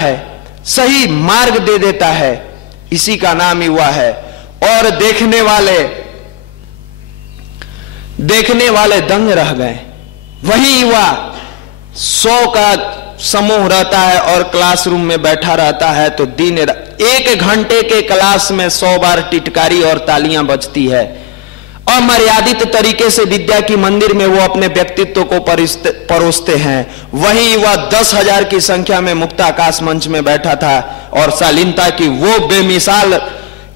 है, सही मार्ग दे देता है, इसी का नाम युवा है। और देखने वाले दंग रह गए। वही युवा 100 का समूह रहता है और क्लासरूम में बैठा रहता है तो दिन 1 घंटे के क्लास में 100 बार टिटकारी और तालियां बजती है। अमर्यादित तरीके से विद्या की मंदिर में वो अपने व्यक्तित्व को परोसते हैं। वही युवा 10,000 की संख्या में मुक्त आकाश मंच में बैठा था और शालीनता की वो बेमिसाल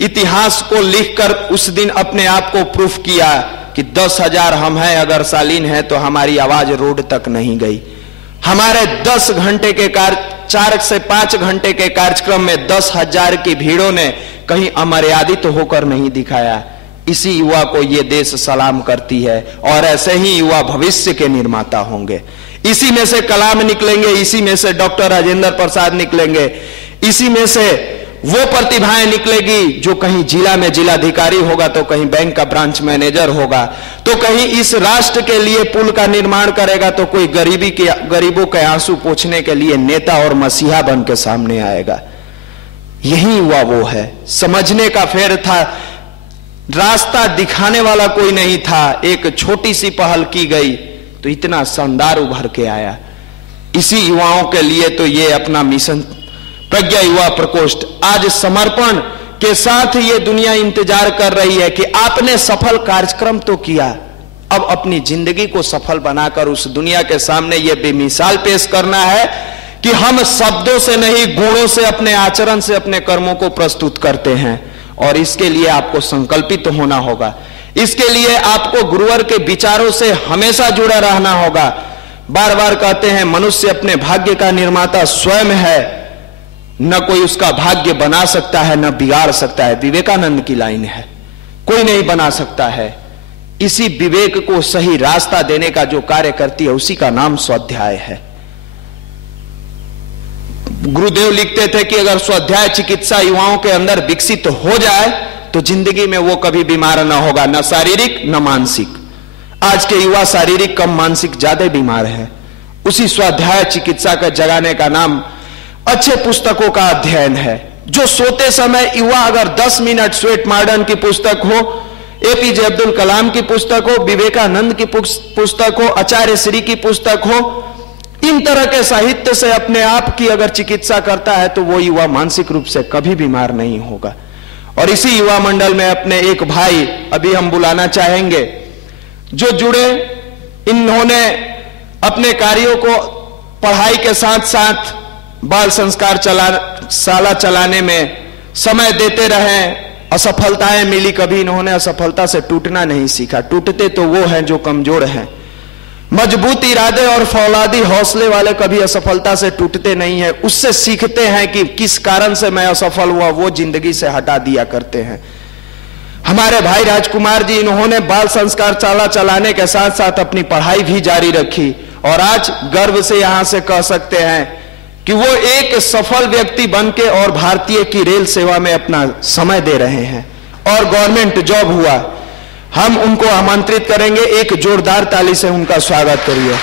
इतिहास को लिखकर उस दिन अपने आप को प्रूफ किया कि 10,000 हम हैं, अगर शालीन है तो हमारी आवाज रोड तक नहीं गई। हमारे 10 घंटे के 4 से 5 घंटे के कार्यक्रम में 10,000 की भीड़ों ने कहीं अमर्यादित होकर नहीं दिखाया। इसी युवा को ये देश सलाम करती है और ऐसे ही युवा भविष्य के निर्माता होंगे। इसी में से कलाम निकलेंगे, इसी में से डॉक्टर राजेंद्र प्रसाद निकलेंगे, इसी में से वो प्रतिभाएं निकलेगी जो कहीं जिला में जिलाधिकारी होगा तो कहीं बैंक का ब्रांच मैनेजर होगा, तो कहीं इस राष्ट्र के लिए पुल का निर्माण करेगा, तो कोई गरीबों के आंसू पोंछने के लिए नेता और मसीहा बन के सामने आएगा। यही युवा वो है। समझने का फेर था, रास्ता दिखाने वाला कोई नहीं था, एक छोटी सी पहल की गई तो इतना शानदार उभर के आया। इसी युवाओं के लिए तो ये अपना मिशन प्रज्ञा युवा प्रकोष्ठ आज समर्पण के साथ ये दुनिया इंतजार कर रही है कि आपने सफल कार्यक्रम तो किया, अब अपनी जिंदगी को सफल बनाकर उस दुनिया के सामने ये बेमिसाल पेश करना है कि हम शब्दों से नहीं, गुणों से, अपने आचरण से अपने कर्मों को प्रस्तुत करते हैं। और इसके लिए आपको संकल्पित होना होगा। इसके लिए आपको गुरुवर के विचारों से हमेशा जुड़ा रहना होगा। बार बार कहते हैं मनुष्य अपने भाग्य का निर्माता स्वयं है, न कोई उसका भाग्य बना सकता है न बिगाड़ सकता है। विवेकानंद की लाइन है, कोई नहीं बना सकता है। इसी विवेक को सही रास्ता देने का जो कार्य करती है उसी का नाम स्वाध्याय है। गुरुदेव लिखते थे कि अगर स्वाध्याय चिकित्सा युवाओं के अंदर विकसित हो जाए तो जिंदगी में वो कभी बीमार ना होगा, न शारीरिक न मानसिक। आज के युवा शारीरिक कम, मानसिक ज्यादा बीमार है। उसी स्वाध्याय चिकित्सा का जगाने का नाम अच्छे पुस्तकों का अध्ययन है। जो सोते समय युवा अगर 10 मिनट स्वेट मॉडर्न की पुस्तक हो, एपीजे अब्दुल कलाम की पुस्तक हो, विवेकानंद की पुस्तक हो, आचार्य श्री की पुस्तक हो, इन तरह के साहित्य से अपने आप की अगर चिकित्सा करता है तो वो युवा मानसिक रूप से कभी बीमार नहीं होगा। और इसी युवा मंडल में अपने एक भाई अभी हम बुलाना चाहेंगे जो जुड़े, इन्होंने अपने कार्यों को पढ़ाई के साथ साथ बाल संस्कार शाला चलाने में समय देते रहे। असफलताएं मिली, कभी इन्होंने असफलता से टूटना नहीं सीखा। टूटते तो वो हैं जो कमजोर हैं। मजबूत इरादे और फौलादी हौसले वाले कभी असफलता से टूटते नहीं है, उससे सीखते हैं कि किस कारण से मैं असफल हुआ, वो जिंदगी से हटा दिया करते हैं। हमारे भाई राजकुमार जी, इन्होंने बाल संस्कार शाला चलाने के साथ साथ अपनी पढ़ाई भी जारी रखी और आज गर्व से यहां से कह सकते हैं कि वो एक सफल व्यक्ति बनके और भारतीय की रेल सेवा में अपना समय दे रहे हैं और गवर्नमेंट जॉब हुआ। हम उनको आमंत्रित करेंगे, एक जोरदार ताली से उनका स्वागत करिए।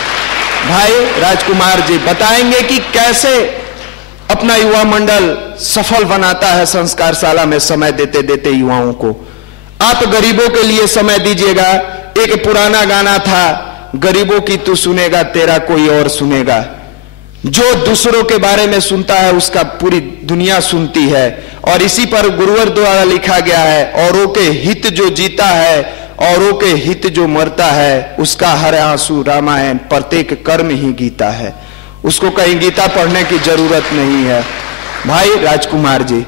भाई राजकुमार जी बताएंगे कि कैसे अपना युवा मंडल सफल बनाता है संस्कार शाला में समय देते देते युवाओं को। आप गरीबों के लिए समय दीजिएगा। एक पुराना गाना था, गरीबों की तू सुनेगा तेरा कोई और सुनेगा। जो दूसरों के बारे में सुनता है उसका पूरी दुनिया सुनती है। और इसी पर गुरुवर द्वारा लिखा गया है, औरों के हित जो जीता है, औरों के हित जो मरता है, उसका हर आंसू रामायण, प्रत्येक कर्म ही गीता है। उसको कहीं गीता पढ़ने की जरूरत नहीं है। भाई राजकुमार जी